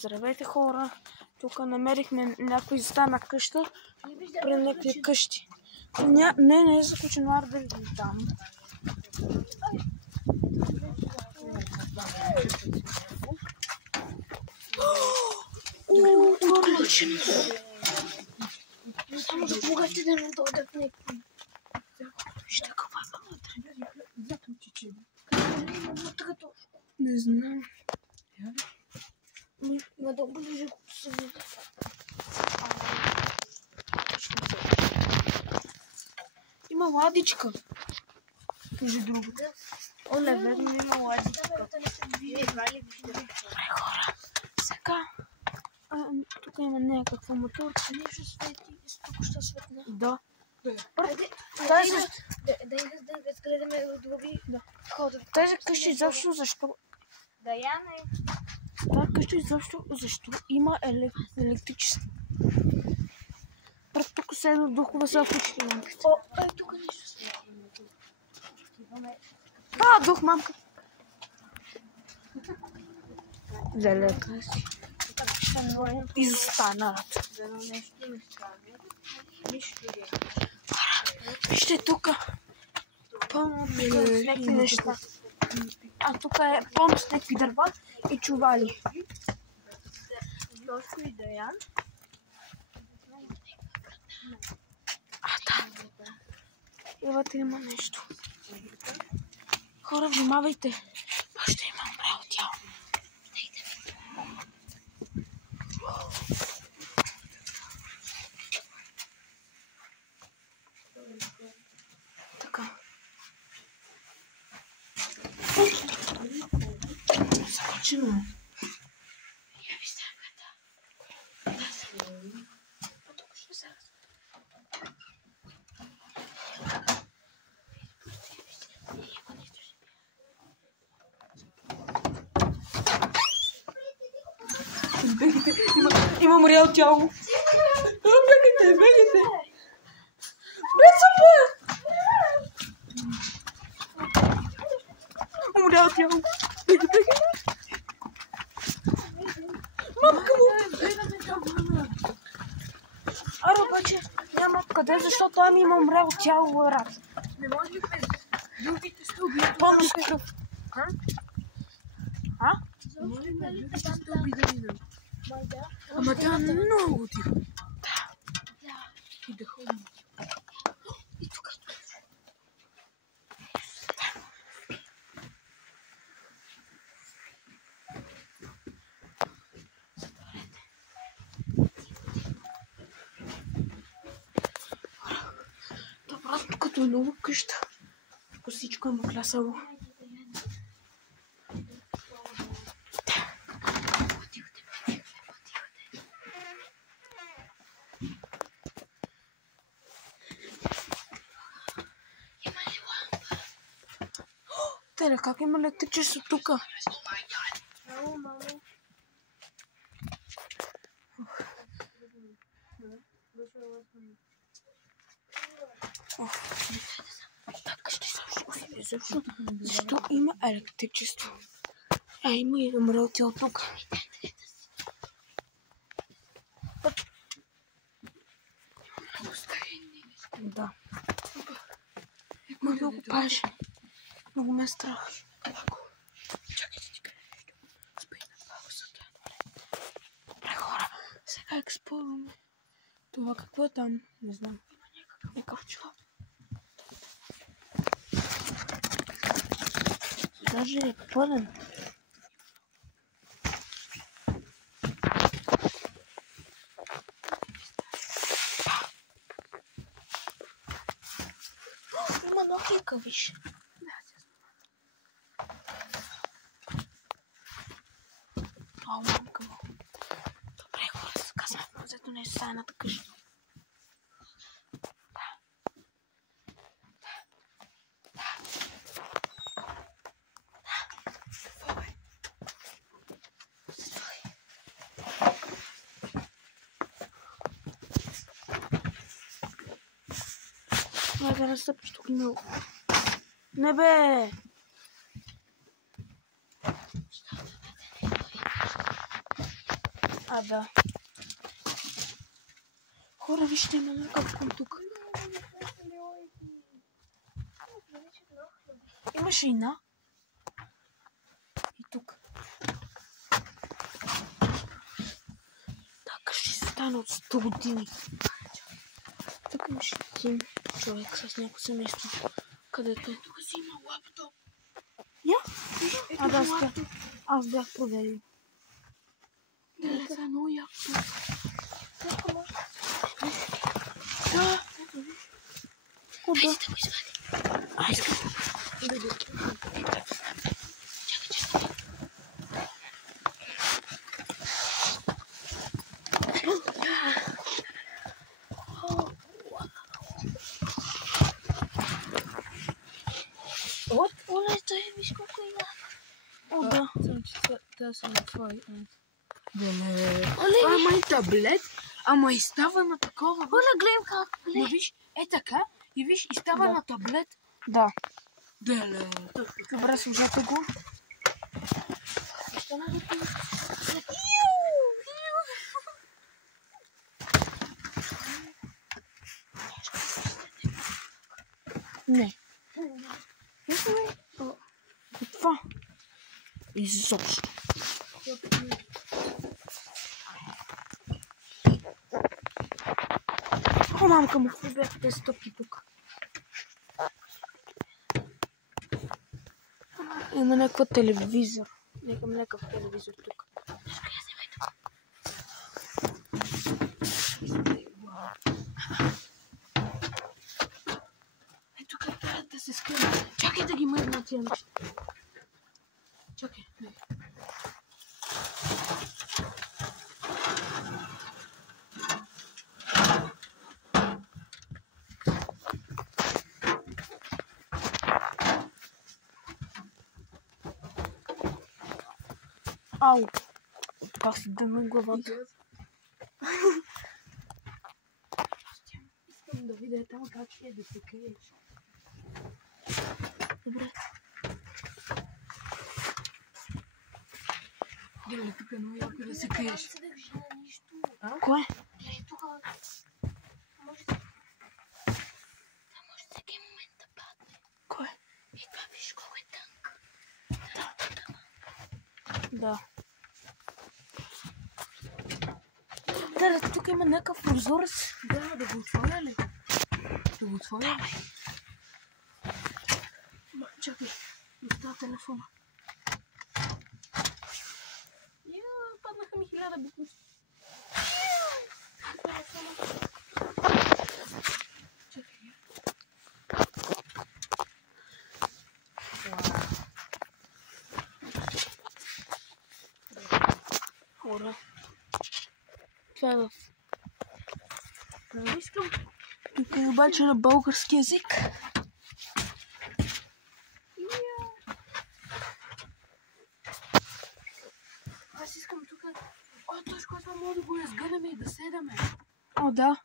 Здравейте, хора! Тук намерихме някой застана къща при някакви къщи. Не е заключено, ар да ви дам. Това е ключен. Само да помогате да не дойдат някакви. Вижте какво е вътре. Като... Не знам. Има да ближе, като се види. Има ладичка. Кажи другото. Оле, верно има ладичка. Хора, сега тук има някаква моторка. Нещо свети, тук ще светна. Да. Да разгледаме други хода. Тази къща изобщо защо? Даяне. Тази къща изобщо защо има електричество? Тук се едно духове са включили лампите. О, тук нещо свети. Дух, мамка. Залека си. Изостанат. Вижте тук. Пълно с някакви неща. А тук е пълно с някакви дърва и чували. Тошко и Даян. Да. Вътре има нещо. Хора, внимавайте. Ще има умряло тяло. Така. Закачено. Има умряло тяло. Бегайте. Умряло тяло. Бегай. Мамка му. Аре, обаче няма къде, защото там има умряло тяло, брат. Не може ли без другите стълби? Пълно с кръв. Не може ли без другите стълби да минам? Ама тя е много тихо. И да ходим. И тук. Добре, тук е много къща. Тук всичко е маклясало. Теле, как има електричество тук? Така ще също. Защо има електричество? Има и умрел тяло тук. Да. Много паже. Много ме е страх. Чакайте, ти кажа нещо. Спи на паузата. Добре, хора. Сега експлорваме. Това какво е там? Не знам. Има някакъв човек. Даже е пълен. Има ногинка, виж. О, мамка му. Добре, хора, казвам, взето не е сайната къща. Какво е? Ай, да настъпиш тук много. Не бе! Да. Хора, вижте, има някакъв към тук. Имаше и на. И тук. Така ще стане от 100 години. Тук имаше един човек с някакво семейство. Където? Тук си има лаптоп. Да, аз бях проверил. Това е много яко. Да. Куда? Да го извади. Искам. Оле, той виж колко има. Да. Те са на твои. Оле, Ама и таблет, ама и става на такова. Оле, гледам как. Но виж, така, и виж, и става Да. на таблет. Да. Деле. Добре, служете го. Не. Това. Изобщо. О, мамка му, какво бяха тези стопки тук? Има някакъв телевизор. Някакъв телевизор тук. Е, тук трябва да се скрива. Чакай да ги мърна тия неща. Чакай. Ау! Как си дъна главата? Искам да видя там как ще да се криеш. Добре. Деле, тук е много яко да се криеш. Кое? Кое? И това виж колко е тънк. Да. Да, тук има някакъв прозорец. Да го отворя ли? Да го отворя ли? Чакай, остава телефона. Паднаха ми 1000 букви. Чакай. Хора. Това е в... Искам. Тук е обаче на български език. Аз искам тук. О, точно това мога да го разгънем и да седаме. О, да.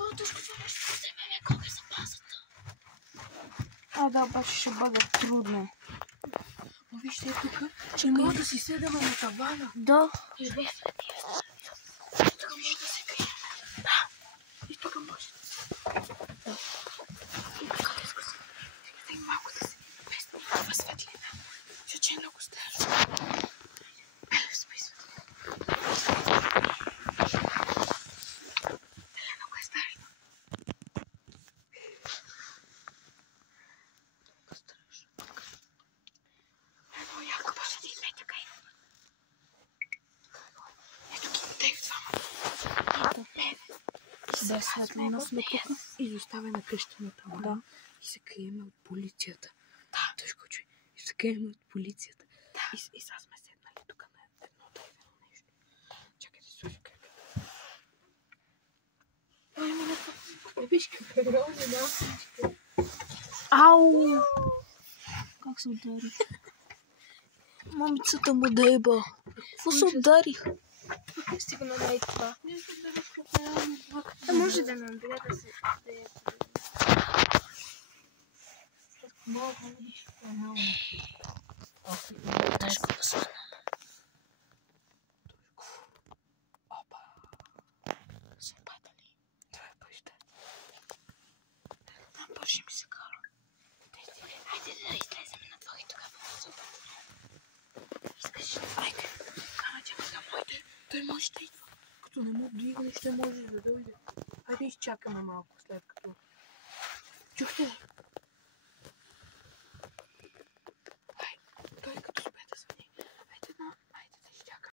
О, точно това нещо да вземем колко е запасата. Да, обаче ще бъде трудно. О, вижте тук, че мога да си седаме на тавана. Да. И тук може да се крие. Да. И тук може да се. Да. И тук да се. И малко да се. Без никаква светлина. Защото е много страшно. Без светлина. Много е страшно. Много яко може да идва така. Ето ги, те двама. Да, светлина сме тук. Изоставена къща на тавана. Да. И се криеме от полицията. Да. Тъжко чуй. И се криеме от полицията. Да. И сега сме седнали тук на едно дървено нещо. Чакай да слушай как. Има някаква... Виж как е ровна. Ау! Как се удари? Мамицата му деба. Какво се ударих? Стига на най това. Може да нам била да се... Тежко посвана. ще ми се кара. Хайде да излезем на двор и тогава да се обърнем. Искаш ли? Айде. Кара чакай моите. Той може да идва. Като не му дигне, ще може да дойде. Хайде изчакаме малко след като... Чухте ли?